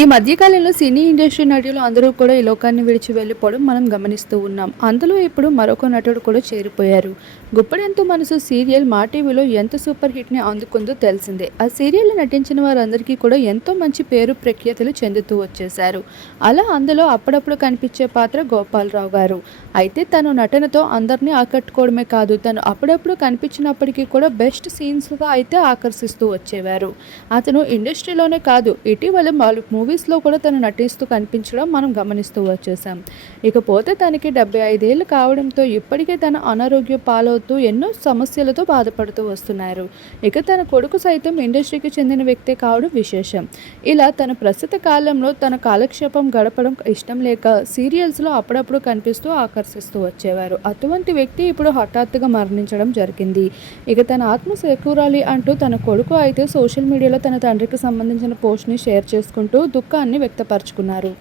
ఈ మధ్యకాలంలో cine industry నటులు అందరూ కూడా ఈ లోకాన్ని విడిచి వెళ్ళిపోవడం మనం గమనిస్తూ ఉన్నాం. అందులో ఇప్పుడు మరొక నటుడు కూడా చేరిపోయారు. గుప్పడెంతో మనసు సీరియల్ మా టీవీలో ఎంత సూపర్ హిట్ని అందుకుందో తెలిసిందే. ఆ సీరియల్లో నటించిన వారందరికీ కూడా ఎంతో మంచి పేరు ప్రఖ్యాతులు చెందుతూ వచ్చేశారు. అలా అందులో అప్పుడప్పుడు కనిపించే పాత్ర గోపాలరావు గారు. అయితే తను నటనతో అందరినీ ఆకట్టుకోవడమే కాదు తను అప్పుడప్పుడు కనిపించినప్పటికీ కూడా బెస్ట్ సీన్స్గా అయితే ఆకర్షిస్తూ వచ్చేవారు. అతను ఇండస్ట్రీలోనే కాదు ఇటీవల మాలు మూవీస్లో కూడా తను నటిస్తూ కనిపించడం మనం గమనిస్తూ వచ్చేసాం. ఇకపోతే తనకి డెబ్బై ఐదేళ్ళు కావడంతో ఇప్పటికే తన అనారోగ్య పాలవుతూ ఎన్నో సమస్యలతో బాధపడుతూ వస్తున్నారు. ఇక తన కొడుకు సైతం ఇండస్ట్రీకి చెందిన వ్యక్తే కావడం విశేషం. ఇలా తన ప్రస్తుత కాలంలో తన కాలక్షేపం గడపడం ఇష్టం లేక సీరియల్స్లో అప్పుడప్పుడు కనిపిస్తూ ఆకర్షిస్తూ వచ్చేవారు. అటువంటి వ్యక్తి ఇప్పుడు హఠాత్తుగా మరణించడం జరిగింది. ఇక తన ఆత్మ సేకూరాలి అంటూ తన కొడుకు అయితే సోషల్ మీడియాలో తన తండ్రికి సంబంధించిన పోస్ట్ని షేర్ చేసుకుంటూ దుఃఖాన్ని వ్యక్తపరుచుకున్నారు.